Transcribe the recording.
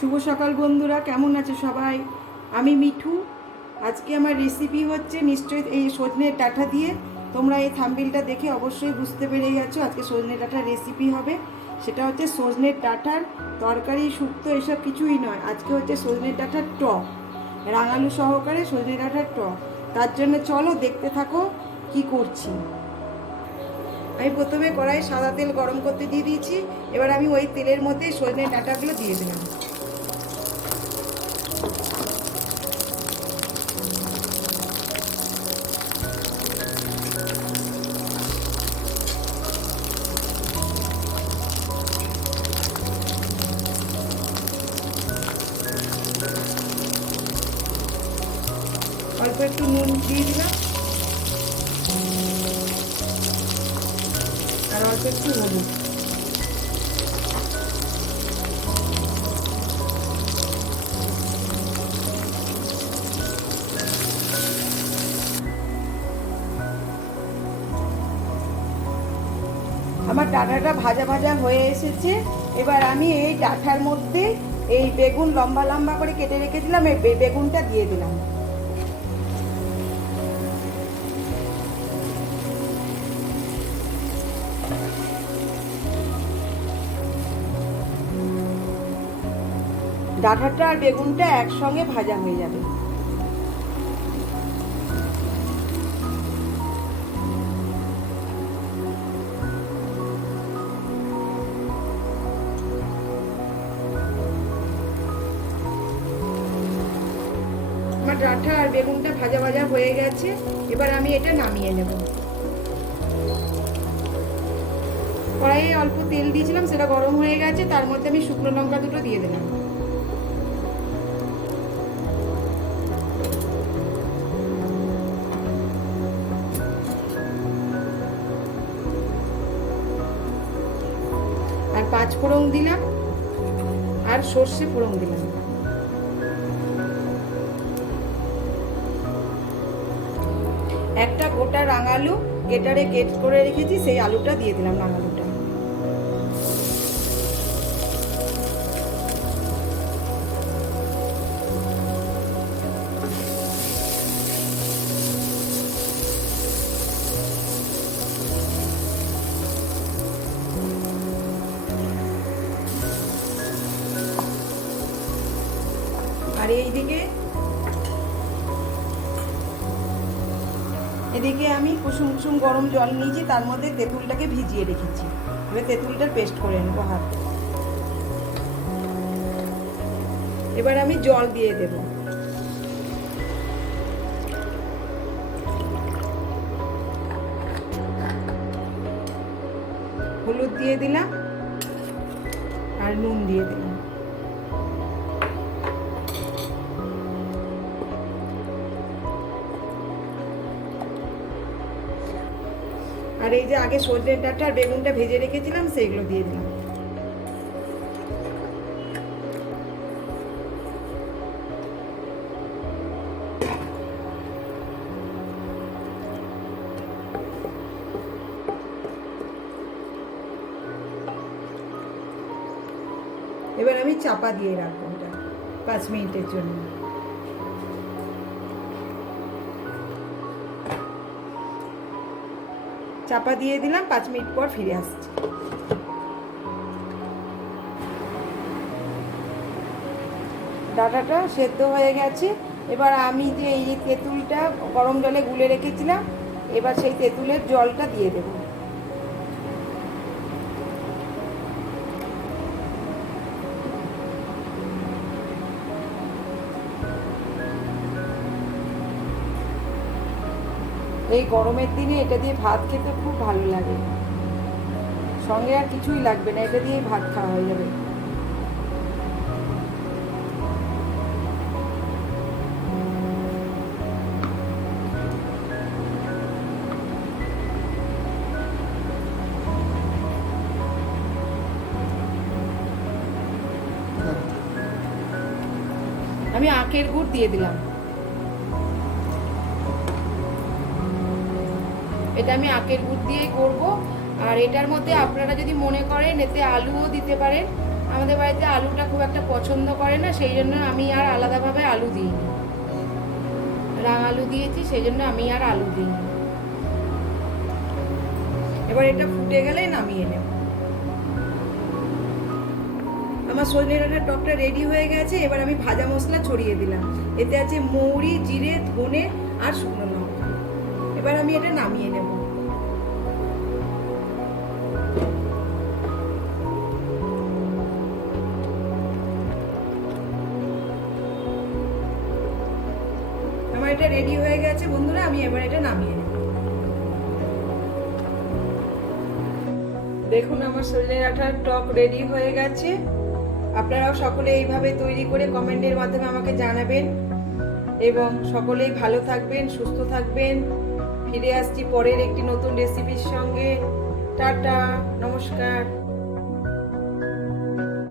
শুভ সকাল বন্ধুরা, কেমন আছে সবাই? আমি মিঠু। আজকে আমার রেসিপি হচ্ছে নিশ্চয়ই এই সজনের ডাঁটা দিয়ে। তোমরা এই থাম্বনেলটা দেখে অবশ্যই বুঝতে পেরে গেছো আজকে সজনে ডাঁটার রেসিপি হবে। সেটা হচ্ছে সজনের ডাঁটার তরকারি, শুক্তো এসব কিছুই নয়। আজকে হচ্ছে সজনের ডাঁটার টক, রাঙালু সহকারে সজনে ডাঁটার টক। তার জন্য চলো দেখতে থাকো কি করছি। আমি প্রথমে কড়াইয়ে সাদা তেল গরম করতে দিয়ে দিয়েছি। এবার আমি ওই তেলের মধ্যে সজনে ডাঁটাগুলো দিয়ে দিলাম। অল্প একটু নুন দিয়ে দিলাম আর অল্প একটু হলুদ। আমার ডাঁটাটা ভাজা ভাজা হয়ে এসেছে। এবার আমি এই ডাঁটার মধ্যে এই বেগুন লম্বা লম্বা করে কেটে রেখেছিলাম, এই বেগুনটা দিয়ে দিলাম। ডাঁটাটা আর বেগুনটা একসঙ্গে ভাজা হয়ে যাবে। আমার ডাঁটা আর বেগুনটা ভাজা ভাজা হয়ে গেছে। এবার আমি এটা নামিয়ে নেব। কড়াইয়ে অল্প তেল দিয়েছিলাম, সেটা গরম হয়ে গেছে। তার মধ্যে আমি শুকনো লঙ্কা দুটো দিয়ে দিলাম। আর 5 ফোড়ন দিলাম আর সর্ষে ফোড়ন দিলাম। একটা গোটা রাঙালু গেটারে কেট করে রেখেছি, সেই আলুটা দিয়ে দিলাম। রাঙালুটা আর এদিকে আমি কুসুম কুসুম গরম জল নিয়েছি, তার মধ্যে তেঁতুলটাকে ভিজিয়ে রেখেছি। এবার তেঁতুলটার পেস্ট করে নেবো হাত। এবার আমি জল দিয়ে দেব। হলুদ দিয়ে দিলাম আর নুন দিয়ে দিলাম। আর এই যে আগে সজনে ডাঁটা আর বেগুনটা ভেজে রেখেছিলাম, সেইগুলো দিয়ে দিলাম। এবার আমি চাপা দিয়ে রাখবো এটা 5 মিনিটের জন্য। চাপা দিয়ে দিলাম, 5 মিনিট পর ফিরে আসছি। ডাঁটাটা সেদ্ধ হয়ে গেছে। এবার আমি যে এই তেঁতুলটা গরম জলে গুলে রেখেছিলাম, এবার সেই তেঁতুলের জলটা দিয়ে দেব। এই গরমের দিনে এটা দিয়ে ভাত খেতে খুব ভালো লাগে। সঙ্গে আর কিছুই লাগবে না, এটা দিয়েই ভাত খাওয়া হয়ে যাবে। আমি আখের গুড় দিয়ে দিলাম। এটা আমি আখের গুড় দিয়েই করব। আর এটার মধ্যে আপনারা যদি মনে করেন এতে আলুও দিতে পারেন, আমাদের বাড়িতে আলুটা খুব একটা পছন্দ করে না, সেই জন্য আমি আর আলাদাভাবে আলু দিই না। রাঙা আলু দিয়েছি, সেই জন্য আমি আর আলু দিই না। এবার এটা ফুটে গেলেই নামিয়ে নেব। আমার সজনে ডাঁটার টকটা রেডি হয়ে গেছে। এবার আমি ভাজা মশলা ছড়িয়ে দিলাম। এতে আছে মৌরি, জিরে, ধনে আর শুকনো লঙ্কা। এবার আমি এটা নামিয়ে নেব। আমার এটা রেডি হয়ে গেছে বন্ধুরা, আমি এবার এটা নামিয়ে নেব। দেখুন আমার সজনে ডাঁটার টক রেডি হয়ে গেছে। আপনারাও সকলে এইভাবে তৈরি করে কমেন্টের মাধ্যমে আমাকে জানাবেন এবং সকলেই ভালো থাকবেন, সুস্থ থাকবেন। ফিরে আসছি পরের একটি নতুন রেসিপির সঙ্গে। টাটা, নমস্কার।